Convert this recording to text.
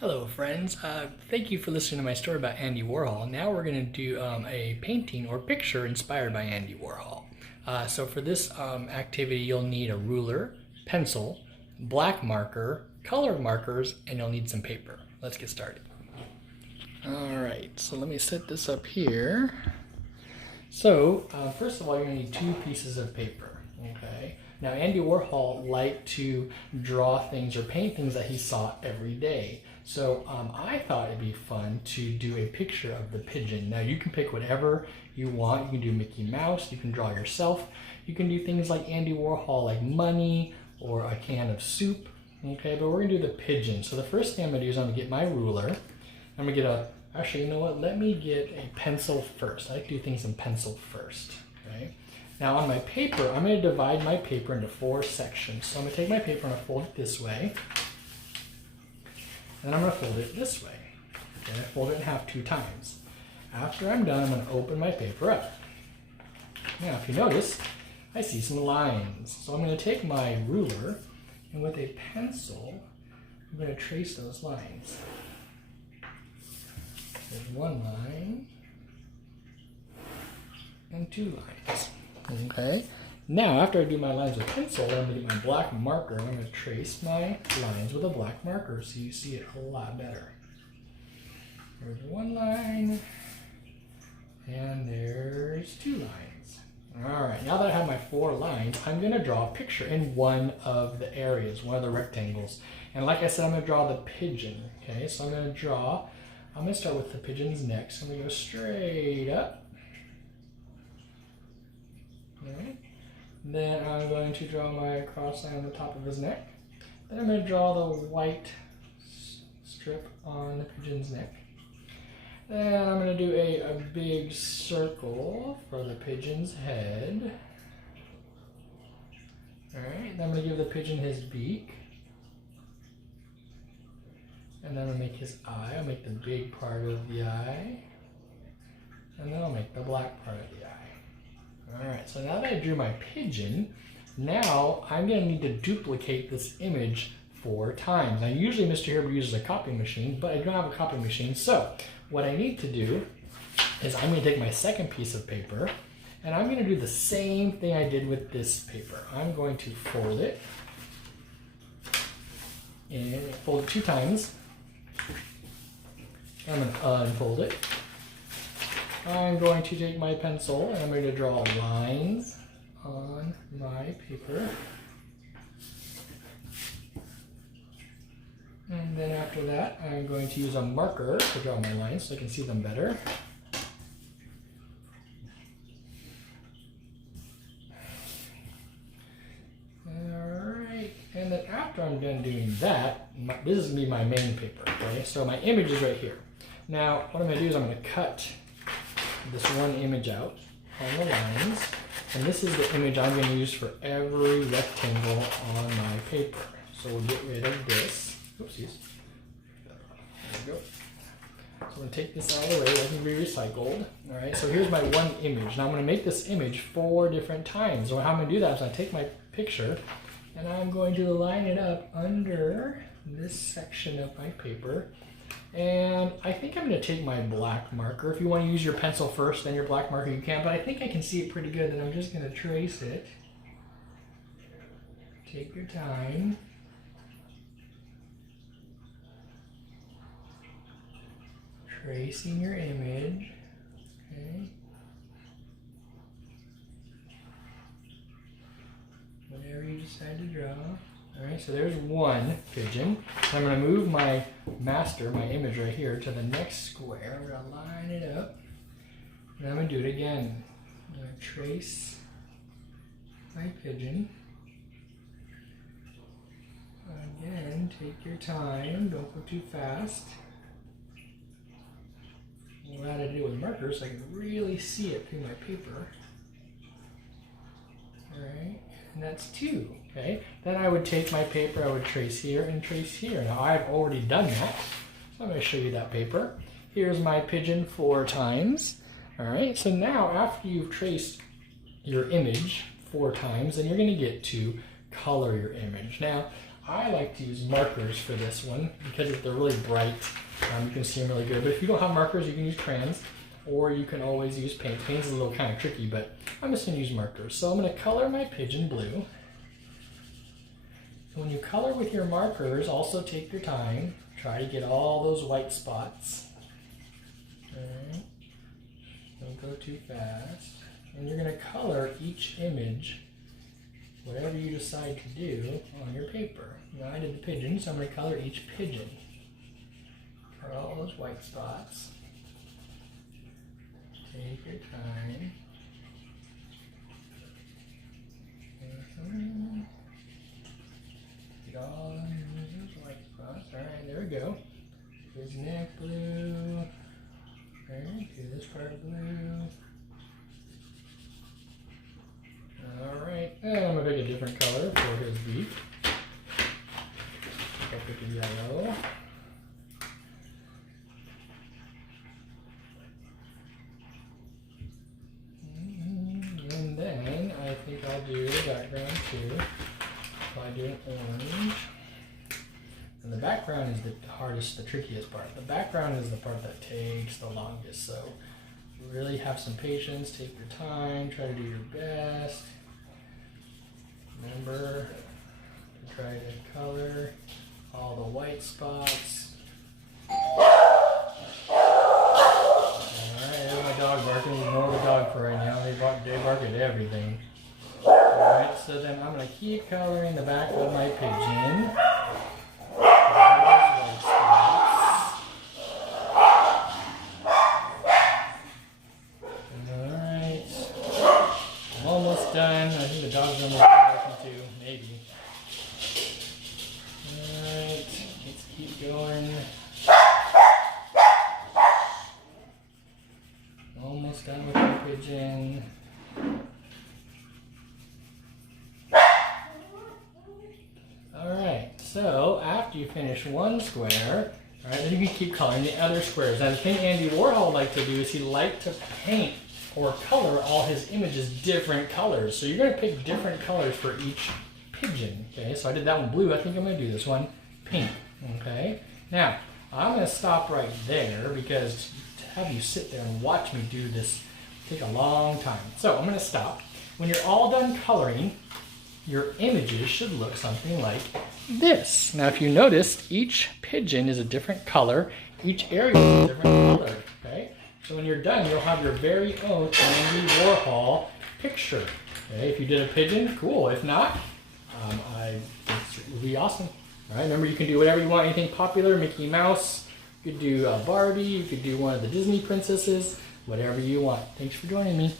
Hello friends, thank you for listening to my story about Andy Warhol. Now we're going to do a painting or picture inspired by Andy Warhol. So for this activity you'll need a ruler, pencil, black marker, colored markers, and you'll need some paper. Let's get started. Alright, so let me set this up here. So first of all you're going to need two pieces of paper. Okay. Now Andy Warhol liked to draw things or paint things that he saw every day. So I thought it'd be fun to do a picture of the pigeon. Now you can pick whatever you want. You can do Mickey Mouse, you can draw yourself. You can do things like Andy Warhol, like money or a can of soup. Okay, but we're gonna do the pigeon. So the first thing I'm gonna do is I'm gonna get my ruler. I'm gonna get actually, you know what? Let me get a pencil first. I like to do things in pencil first, okay? Now on my paper, I'm going to divide my paper into 4 sections. So I'm going to take my paper and I'm going to fold it this way. And I'm going to fold it this way. Okay, I fold it in half 2 times. After I'm done, I'm going to open my paper up. Now if you notice, I see some lines. So I'm going to take my ruler and with a pencil, I'm going to trace those lines. There's 1 line and 2 lines. Okay. Now, after I do my lines with pencil, I'm going to get my black marker and I'm going to trace my lines with a black marker so you see it a lot better. There's 1 line and there's 2 lines. Alright, now that I have my 4 lines, I'm going to draw a picture in one of the areas, one of the rectangles. And like I said, I'm going to draw the pigeon. Okay, so I'm going to start with the pigeon's neck. So I'm going to go straight up. Okay. Then I'm going to draw my cross line on the top of his neck. Then I'm going to draw the white strip on the pigeon's neck. Then I'm going to do a big circle for the pigeon's head. Alright, then I'm going to give the pigeon his beak. And then I'm going to make his eye. I'll make the big part of the eye. And then I'll make the black part of the eye. Alright, so now that I drew my pigeon, now I'm going to need to duplicate this image 4 times. Now usually Mr. Huber uses a copy machine, but I don't have a copy machine. So what I need to do is I'm going to take my second piece of paper and I'm going to do the same thing I did with this paper. I'm going to fold it and fold it 2 times. I'm going to unfold it. I'm going to take my pencil and I'm going to draw lines on my paper. And then after that, I'm going to use a marker to draw my lines so I can see them better. Alright, and then after I'm done doing that, this is going to be my main paper, okay? So my image is right here. Now, what I'm going to do is I'm going to cut this one image out on the lines, and this is the image I'm going to use for every rectangle on my paper. So we'll get rid of this. Oopsies. There we go. So I'm going to take this out of the way. It can be recycled. Alright, so here's my one image. Now I'm going to make this image 4 different times. So how I'm going to do that is I take my picture and I'm going to line it up under this section of my paper. And I think I'm going to take my black marker. If you want to use your pencil first, then your black marker you can, but I think I can see it pretty good, and I'm just going to trace it. Take your time. Tracing your image. Okay. Whatever you decide to draw. Alright, so there's one pigeon. I'm going to move my master, my image right here, to the next square. I'm going to line it up. And I'm going to do it again. I'm going to trace my pigeon. Again, take your time. Don't go too fast. I'm glad I did it with markers so I can really see it through my paper. Alright, and that's 2. Okay, then I would take my paper, I would trace here and trace here. Now I've already done that, so I'm going to show you that paper. Here's my pigeon 4 times. Alright, so now after you've traced your image 4 times, then you're going to get to color your image. Now, I like to use markers for this one because they're really bright. You can see them really good. But if you don't have markers, you can use crayons, or you can always use paint. Paint is a little kind of tricky, but I'm just going to use markers. So I'm going to color my pigeon blue. So when you color with your markers, also take your time. Try to get all those white spots. Alright. Don't go too fast. And you're going to color each image, whatever you decide to do, on your paper. Now I did the pigeon, so I'm going to color each pigeon. Color all those white spots. Take your time. Get all those white spots. Alright, there we go. His neck blue. Alright, do this part blue. Alright, and I'm going to pick a different color for his beak. I'll pick a yellow. And then I think I'll do the background too. So I do an orange. And the background is the hardest, the trickiest part. The background is the part that takes the longest. So really have some patience, take your time, try to do your best. Remember to try to color all the white spots. Alright, there's my dog barking. Ignore the dog for right now. They bark at everything. Alright, so then I'm going to keep coloring the back of my pigeon. Alright, I'm almost done. I think the dog's almost barking too, maybe. Alright, let's keep going. Almost done with the pigeon. Alright, so after you finish one square, alright, then you can keep coloring the other squares. Now the thing Andy Warhol liked to do is he liked to paint or color all his images different colors. So you're going to pick different colors for each pigeon. Okay, so I did that one blue. I think I'm going to do this one pink. Okay, now I'm going to stop right there because to have you sit there and watch me do this take a long time. So I'm going to stop. When you're all done coloring, your images should look something like this. Now if you noticed, each pigeon is a different color. Each area is a different color. Okay, so when you're done, you'll have your very own Andy Warhol picture. Okay, if you did a pigeon, cool. If not, it would be awesome. All right, remember you can do whatever you want, anything popular, Mickey Mouse. You could do Barbie, you could do one of the Disney princesses, whatever you want. Thanks for joining me.